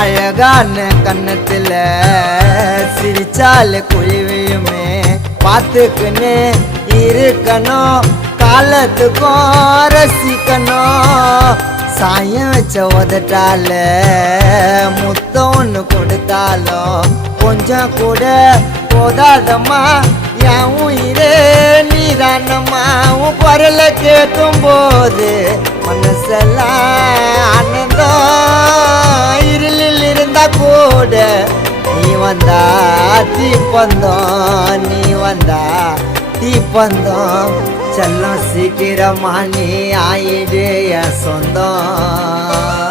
அழகான கண்ணத்துல சிரிச்சால குழிவையுமே பார்த்துக்குன்னு இருக்கணும், காலத்துக்கும் ரசிக்கணும். சாயம் வச்ச உதட்டால முத்தம் ஒன்று கொடுத்தாலும் கொஞ்சம் கூட போதாதம்மா. என் உயிரே நீதானம்மா. உன் குரலை கேட்கும் போது மனசெல்லாம் ஆனந்தம். இருளில் இருந்தா கூட நீ வந்தா தீப்பந்தம், நீ வந்தா தீப்பந்தம். செல்லம் சீக்கிரமா நீ ஆயிடு என் சொந்தம்.